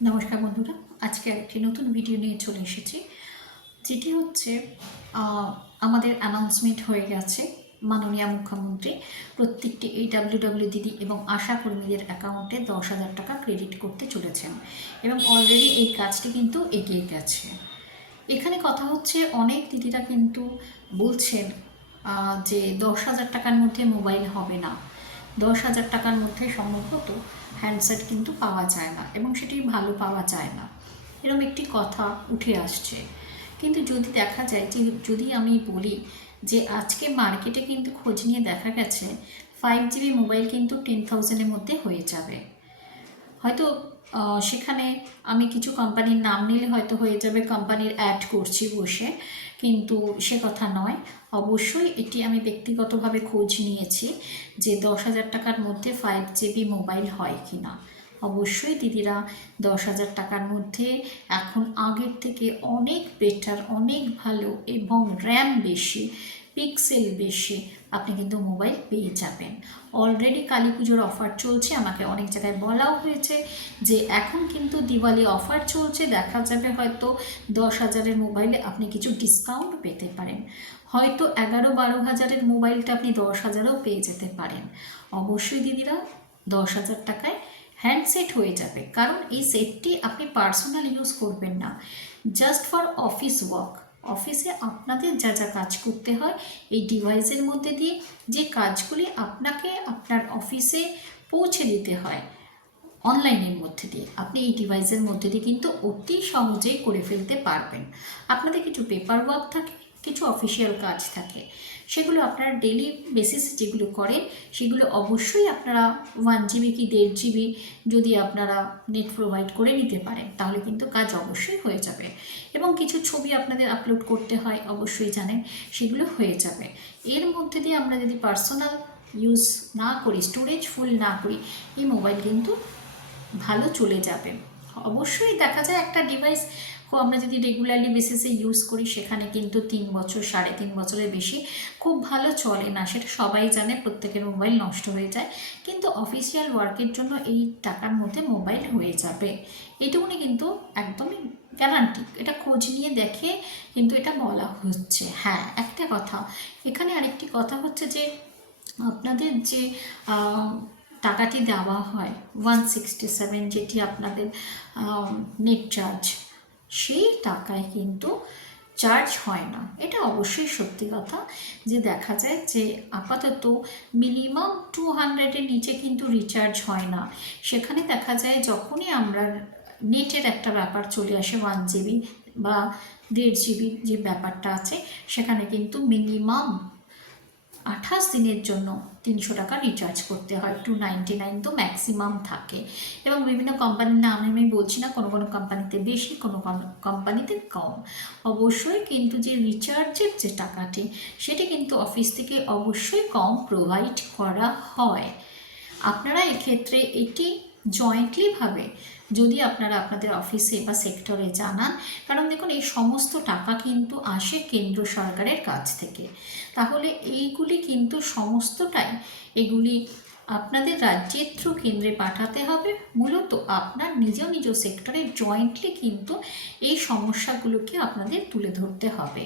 নমস্কার বন্ধুরা, আজকে একটি নতুন ভিডিও নিয়ে চলে এসেছি, যেটি হচ্ছে আমাদের অ্যানাউন্সমেন্ট হয়ে গেছে। মাননীয় মুখ্যমন্ত্রী প্রত্যেকটি এইডাব্লিউডাব্লিউ দিদি এবং আশা কর্মীদের অ্যাকাউন্টে 10,000 টাকা ক্রেডিট করতে চলেছেন এবং অলরেডি এই কাজটি কিন্তু এগিয়ে গেছে। এখানে কথা হচ্ছে, অনেক দিদিরা কিন্তু বলছেন যে 10,000 টাকার মধ্যে মোবাইল হবে না, 10,000 টাকার মধ্যে সম্ভবত হ্যান্ডসেট কিন্তু পাওয়া যায় না এবং সেটি ভালো পাওয়া যায় না, এরকম একটি কথা উঠে আসছে। কিন্তু যদি দেখা যায় যে, যদি আমি বলি যে আজকে মার্কেটে কিন্তু খোঁজ নিয়ে দেখা গেছে 5GB মোবাইল কিন্তু 10,000-এর মধ্যে হয়ে যাবে। হয়তো সেখানে আমি কিছু কোম্পানির নাম নিলে হয়তো হয়ে যাবে, কোম্পানির অ্যাড করছি বসে, কিন্তু সে কথা নয়। অবশ্যই এটি আমি ব্যক্তিগতভাবে খোঁজ নিয়েছি যে 10,000 টাকার মধ্যে 5GB মোবাইল হয় কি না। অবশ্যই দিদিরা 10,000 টাকার মধ্যে এখন আগের থেকে অনেক বেটার, অনেক ভালো এবং র্যাম বেশি, পিক্সেল বেশি আপনি কিন্তু মোবাইল পেয়ে যাবেন। অলরেডি কালী পুজোর অফার চলছে, আমাকে অনেক জায়গায় বলাও হয়েছে যে এখন কিন্তু দিওয়ালি অফার চলছে, দেখা যাবে হয়তো 10,000-এর মোবাইলে আপনি কিছু ডিসকাউন্ট পেতে পারেন, হয়তো 11-12 হাজারের মোবাইলটা আপনি 10,000-এও পেয়ে যেতে পারেন। অবশ্যই দিদিরা 10,000 টাকায় হ্যান্ডসেট হয়ে যাবে, কারণ এই সেটটি আপনি পার্সোনাল ইউজ করবেন না, জাস্ট ফর অফিস ওয়ার্ক। অফিসে আপনাদের যা যা কাজ করতে হয় এই ডিভাইসের মধ্যে দিয়ে, যে কাজগুলি আপনাকে আপনার অফিসে পৌঁছে দিতে হয় অনলাইনের মধ্যে দিয়ে, আপনি এই ডিভাইসের মধ্যে দিয়ে কিন্তু অতি সহজেই করে ফেলতে পারবেন। আপনাদের কিছু পেপার ওয়ার্ক থাকে, কিছু অফিসিয়াল কাজ থাকে, সেগুলো আপনারা ডেলি বেসিস যেগুলো করেন সেগুলো অবশ্যই আপনারা 1GB কি 1.5GB যদি আপনারা নেট প্রোভাইড করে নিতে পারেন তাহলে কিন্তু কাজ অবশ্যই হয়ে যাবে। এবং কিছু ছবি আপনাদের আপলোড করতে হয়, অবশ্যই জানেন, সেগুলো হয়ে যাবে। এর মধ্যে দিয়ে আমরা যদি পার্সোনাল ইউজ না করি, স্টোরেজ ফুল না করি, এই মোবাইল কিন্তু ভালো চলে যাবে। অবশ্যই দেখা যায় একটা ডিভাইস আমরা যদি রেগুলারলি বেসিসে ইউজ করি সেখানে কিন্তু 3 বছর 3.5 বছরের বেশি খুব ভালো চলে না, সেটা সবাই জানে, প্রত্যেকের মোবাইল নষ্ট হয়ে যায়। কিন্তু অফিসিয়াল ওয়ার্কের জন্য এই টাকার মধ্যে মোবাইল হয়ে যাবে, এটুকুনি কিন্তু একদমই গ্যারান্টি। এটা খোঁজ নিয়ে দেখে কিন্তু এটা বলা হচ্ছে। হ্যাঁ, একটা কথা এখানে, আরেকটি কথা হচ্ছে যে আপনাদের যে টাকাটি দেওয়া হয় 167, যেটি আপনাদের নেট চার্জ, সেই টাকায় কিন্তু চার্জ হয় না। এটা অবশ্যই সত্যি কথা যে দেখা যায় যে আপাতত মিনিমাম 200-এর নিচে কিন্তু রিচার্জ হয় না। সেখানে দেখা যায় যখনই আমরা নেটের একটা ব্যাপার চলে আসে 1GB বা 1.5GB যে ব্যাপারটা আছে, সেখানে কিন্তু মিনিমাম 28 দিনের জন্য 300 টাকা রিচার্জ করতে হয়, 299 তো ম্যাক্সিমাম থাকে। এবং বিভিন্ন কোম্পানির নাম আমি বলছি না, কোনো কোনো কোম্পানিতে বেশি, কোনো কোম্পানিতে কম। অবশ্যই কিন্তু যে রিচার্জের যে টাকাটি, সেটি কিন্তু অফিস থেকে অবশ্যই কম প্রোভাইড করা হয়। আপনারা এক্ষেত্রে এটি জয়েন্টলিভাবে যদি আপনারা আপনাদের অফিসে বা সেক্টরে জানান, কারণ দেখুন এই সমস্ত টাকা কিন্তু আসে কেন্দ্র সরকারের কাছ থেকে, তাহলে এইগুলি কিন্তু সমস্তটাই এগুলি আপনাদের রাজ্যের থ্রু কেন্দ্রে পাঠাতে হবে। মূলত আপনার নিজ নিজ সেক্টরে জয়েন্টলি কিন্তু এই সমস্যাগুলোকে আপনাদের তুলে ধরতে হবে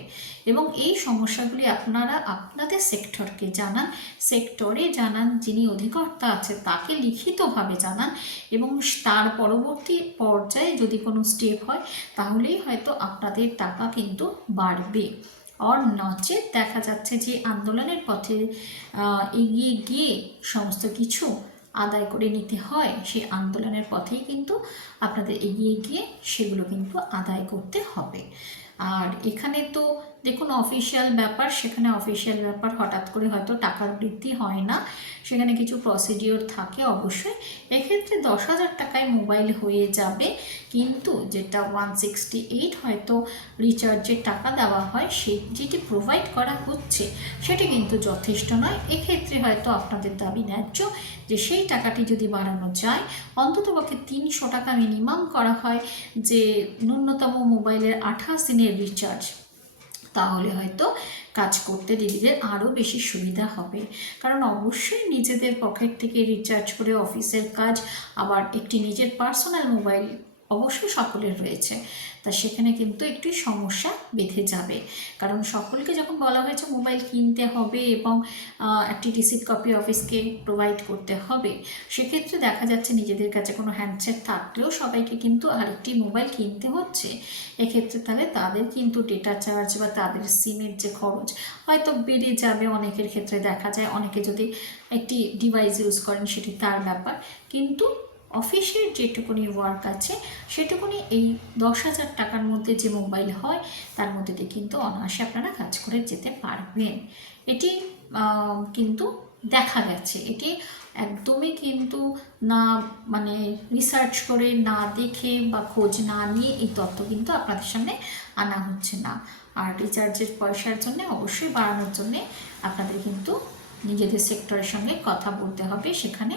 এবং এই সমস্যাগুলি আপনারা আপনাদের সেক্টরকে জানান, সেক্টরে জানান, যিনি অধিকর্তা আছে তাকে লিখিতভাবে জানান এবং তার পরবর্তী পর্যায়ে যদি কোনো স্টেপ হয় তাহলেই হয়তো আপনাদের টাকা কিন্তু বাড়বে। আর নচেত দেখা যাচ্ছে যে আন্দোলনের পথে এগিয়ে গিয়ে সমস্ত কিছু আদায় করে নিতে হয়, সেই আন্দোলনের পথেই কিন্তু আপনাদের এগিয়ে গিয়ে সেগুলো কিন্তু আদায় করতে হবে। আর এখানে তো দেখুন অফিসিয়াল ব্যাপার, সেখানে অফিসিয়াল ব্যাপার হঠাৎ করে হয়তো টাকার বৃদ্ধি হয় না, সেখানে কিছু প্রসিডিওর থাকে অবশ্যই। এক্ষেত্রে 10,000 টাকায় মোবাইল হয়ে যাবে, কিন্তু যেটা 168 হয়তো রিচার্জের টাকা দেওয়া হয়, সেই যেটি প্রোভাইড করা হচ্ছে সেটি কিন্তু যথেষ্ট নয়। এক্ষেত্রে হয়তো আপনাদের দাবি ন্যায্য যে সেই টাকাটি যদি বাড়ানো যায়, অন্ততপক্ষে 300 টাকা মিনিমাম করা হয় যে ন্যূনতম মোবাইলের 28 দিনের রিচার্জ, তাহলে হয়তো কাজ করতে দিদিদের আরও বেশি সুবিধা হবে। কারণ অবশ্যই নিজেদের পকেট থেকে রিচার্জ করে অফিসের কাজ, আবার একটি নিজের পার্সোনাল মোবাইল অবশ্যই সকলের রয়েছে, তা সেখানে কিন্তু একটি সমস্যা বেঁধে যাবে। কারণ সকলকে যখন বলা হয়েছে মোবাইল কিনতে হবে এবং একটি রিসিপ্ট কপি অফিসকে প্রোভাইড করতে হবে, সেক্ষেত্রে দেখা যাচ্ছে নিজেদের কাছে কোনো হ্যান্ডসেট থাকলেও সবাইকে কিন্তু আরেকটি মোবাইল কিনতে হচ্ছে। এক্ষেত্রে তাহলে তাদের কিন্তু ডেটা চার্জ বা তাদের সিমের যে খরচ হয়তো বেড়ে যাবে। অনেকের ক্ষেত্রে দেখা যায় অনেকে যদি একটি ডিভাইস ইউজ করেন সেটি তার ব্যাপার, কিন্তু অফিসের যেটুকুনি ওয়ার্ক আছে সেটুকুনি এই 10,000 টাকার মধ্যে যে মোবাইল হয় তার মধ্যে দিয়ে কিন্তু অনায়াসে আপনারা কাজ করে যেতে পারবেন। এটি কিন্তু দেখা গেছে, এটি একদমই কিন্তু না মানে রিসার্চ করে না দেখে বা খোঁজ না নিয়ে এই তথ্য কিন্তু আপনাদের সামনে আনা হচ্ছে না। আর রিচার্জের পয়সার জন্য অবশ্যই বাড়ানোর জন্যে আপনাদের কিন্তু নিজেদের সেক্টরের সঙ্গে কথা বলতে হবে, সেখানে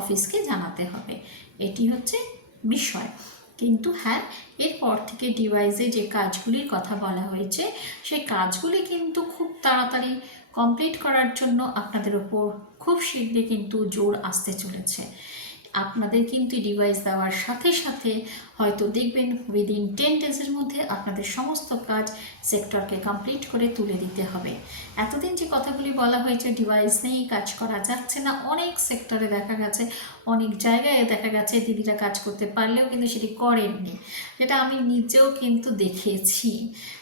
অফিসকে জানাতে হবে, এটি হচ্ছে বিষয়। কিন্তু হ্যাঁ, এরপর থেকে ডিভাইসে যে কাজগুলির কথা বলা হয়েছে সেই কাজগুলি কিন্তু খুব তাড়াতাড়ি কমপ্লিট করার জন্য আপনাদের ওপর খুব শীঘ্রই কিন্তু জোর আসতে চলেছে। আপনাদের কিন্তু ডিভাইস দেওয়ার সাথে সাথে হয়তো দেখবেন উইদিন 10 ডেজের মধ্যে আপনাদের সমস্ত কাজ সেক্টরকে কমপ্লিট করে তুলে দিতে হবে। এতদিন যে কথাগুলি বলা হয়েছে ডিভাইস নেই, কাজ করা যাচ্ছে না, অনেক সেক্টরে দেখা গেছে, অনেক জায়গায় দেখা গেছে দিদিরা কাজ করতে পারলেও কিন্তু সেটি করেননি, যেটা আমি নিজেও কিন্তু দেখেছি।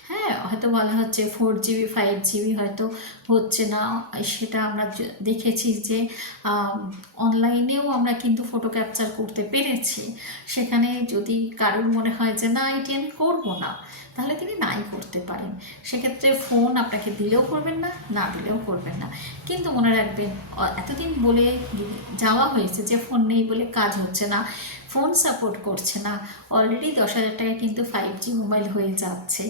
হ্যাঁ, হয়তো বলা হচ্ছে 4GB 5GB হয়তো হচ্ছে না, সেটা আমরা দেখেছি যে অনলাইনেও আমরা কিন্তু ফটো ক্যাপচার করতে পেরেছি। সেখানে যদি কারোর মনে হয় যে না এটি আমি করবো না, তাহলে তিনি নাই করতে পারেন। সেক্ষেত্রে ফোন আপনাকে দিলেও করবেন না, না দিলেও করবেন না। কিন্তু মনে রাখবেন, এতদিন বলে যাওয়া হয়েছে যে ফোন নেই বলে কাজ হচ্ছে না, ফোন সাপোর্ট করছে না। অলরেডি 10,000 টাকায় কিন্তু 5G মোবাইল হয়ে যাচ্ছে।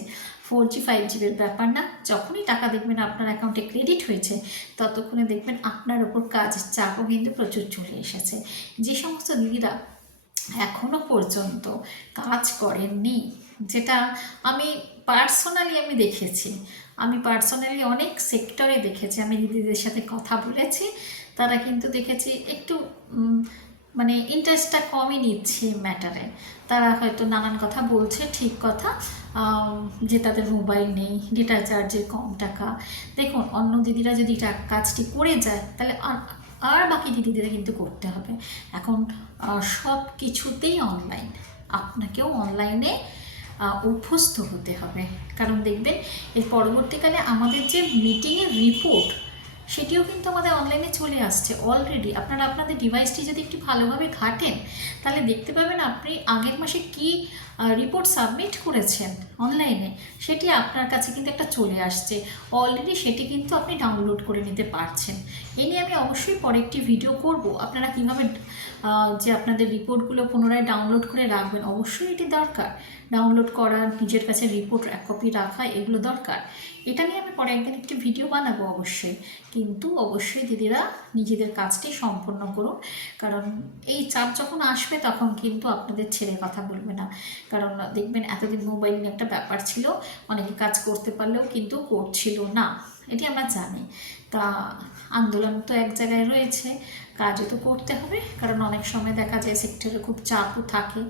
4G 5Gর ব্যাপার না, যখনই টাকা দেখবেন আপনার অ্যাকাউন্টে ক্রেডিট হয়েছে ততক্ষণে দেখবেন আপনার ওপর কাজের চাপও কিন্তু প্রচুর চলে এসেছে। যে সমস্ত দিদিরা এখনো পর্যন্ত কাজ করেননি, যেটা আমি পার্সোনালি দেখেছি, আমি পার্সোনালি অনেক সেক্টরে দেখেছি, আমি দিদিদের সাথে কথা বলেছি, তারা কিন্তু দেখেছি একটু মানে ইন্টারেস্টটা কমই নিচ্ছে ম্যাটারে। তারা হয়তো নানান কথা বলছে, ঠিক কথা, যে তাদের মোবাইল নেই, ডেটা চার্জের কম টাকা। দেখুন, অন্য দিদিরা যদি কাজটি করে যায় তাহলে আর বাকি দিদিদের কিন্তু করতে হবে। এখন সব কিছুতেই অনলাইন, আপনাকেও অনলাইনে অভ্যস্ত হতে হবে। কারণ দেখবেন এর পরবর্তীকালে আমাদের যে মিটিংয়ের রিপোর্ট সেটিও কিন্তু আমাদের অনলাইনে চলে আসছে অলরেডি। আপনারা আপনাদের ডিভাইসটি যদি একটু ভালোভাবে ঘাটেন তাহলে দেখতে পাবেন আপনি আগের মাসে কি রিপোর্ট সাবমিট করেছেন অনলাইনে, সেটি আপনার কাছে কিন্তু একটা চলে আসছে অলরেডি, সেটি কিন্তু আপনি ডাউনলোড করে নিতে পারছেন। এই নিয়ে আমি অবশ্যই পরে একটি ভিডিও করব, আপনারা কীভাবে যে আপনাদের রিপোর্টগুলো পুনরায় ডাউনলোড করে রাখবেন। অবশ্যই এটি দরকার, ডাউনলোড করা, নিজের কাছে রিপোর্ট এক কপি রাখা, এগুলো দরকার। এটা নিয়ে আমি পরে একদিন একটি ভিডিও বানাবো অবশ্যই। কিন্তু অবশ্যই দিদিরা নিজেদের কাজটি সম্পন্ন করুন, কারণ এই চাপ যখন আসবে তখন কিন্তু আপনাদের ছেড়ে কথা বলবে না। কারণ দেখবেন এতদিন মোবাইল নিয়ে একটা ব্যাপার ছিল, অনেকে কাজ করতে পারলেও কিন্তু করছিল না, এটি আমরা জানি। তা আন্দোলন তো এক জায়গায় রয়েছে, কাজও তো করতে হবে, কারণ অনেক সময় দেখা যায় সেক্টরে খুব চাপও থাকে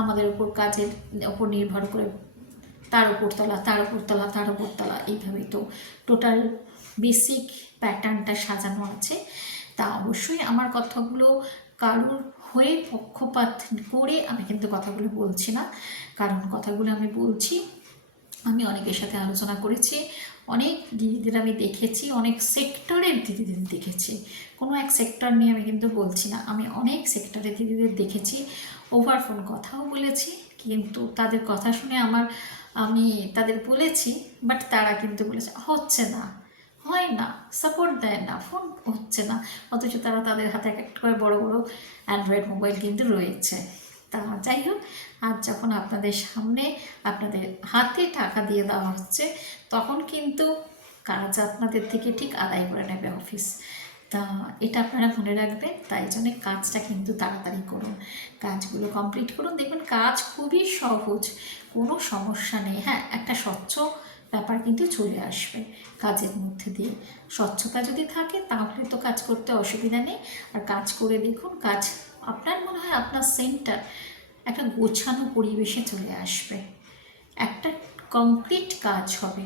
আমাদের উপর, কাজের ওপর নির্ভর করে তার উপরতলা, তার উপরতলা, তার উপরতলা, এইভাবেই তো টোটাল বেসিক প্যাটার্নটা সাজানো আছে। তা অবশ্যই আমার কথাগুলো কারোর হয়ে পক্ষপাত করে আমি কিন্তু কথাগুলো বলছি না, কারণ কথাগুলো আমি বলছি, আমি অনেকের সাথে আলোচনা করেছি, অনেক দিদিদের আমি দেখেছি, অনেক সেক্টরের দিদিদের দেখেছি, কোনো এক সেক্টর নিয়ে আমি কিন্তু বলছি না, আমি অনেক সেক্টরের দিদিদের দেখেছি, ওভার ফোন কথাও বলেছি, কিন্তু তাদের কথা শুনে আমি তাদের বলেছি, বাট তারা কিন্তু বলেছে হচ্ছে না, হয় না, সাপোর্ট দেয় না, ফোন হচ্ছে না, অথচ তারা তাদের হাতে এক একটা করে বড় বড় অ্যান্ড্রয়েড মোবাইল কিন্তু রয়েছে। তা যাই হোক, আজ যখন আপনাদের সামনে আপনাদের হাতে টাকা দিয়ে দেওয়া হচ্ছে তখন কিন্তু কাজ আপনাদের থেকে ঠিক আদায় করে নেবে অফিস। তা এটা আপনারা মনে রাখবেন, তাই জন্য কাজটা কিন্তু তাড়াতাড়ি করুন, কাজগুলো কমপ্লিট করুন, দেখবেন কাজ খুবই সহজ, কোনো সমস্যা নেই। হ্যাঁ, একটা স্বচ্ছ ব্যাপার কিন্তু চলে আসবে কাজের মধ্যে দিয়ে, স্বচ্ছতা যদি থাকে তাহলে তো কাজ করতে অসুবিধা নেই। আর কাজ করে দেখুন, কাজ আপনার মনে হয় আপনার সেন্টার একটা গোছানো পরিবেশে চলে আসবে, একটা কমপ্লিট কাজ হবে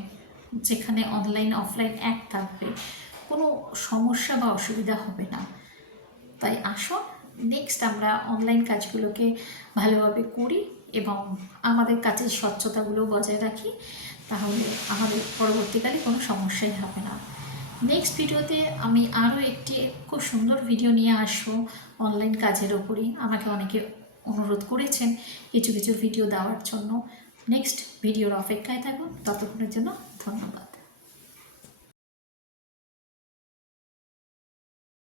যেখানে অনলাইন অফলাইন এক থাকবে, কোনো সমস্যা বা অসুবিধা হবে না। তাই আসো নেক্সট আমরা অনলাইন কাজগুলোকে ভালোভাবে করি এবং আমাদের কাজের স্বচ্ছতাগুলো বজায় রাখি, তাহলে আমাদের পরবর্তীকালে কোনো সমস্যাই হবে না। নেক্সট ভিডিওতে আমি আরও একটি খুব সুন্দর ভিডিও নিয়ে আসবো অনলাইন কাজের ওপরই। আমাকে অনেকে অনুরোধ করেছেন কিছু কিছু ভিডিও দেওয়ার জন্য। নেক্সট ভিডিওর অপেক্ষায় থাকুন, ততক্ষণের জন্য ধন্যবাদ।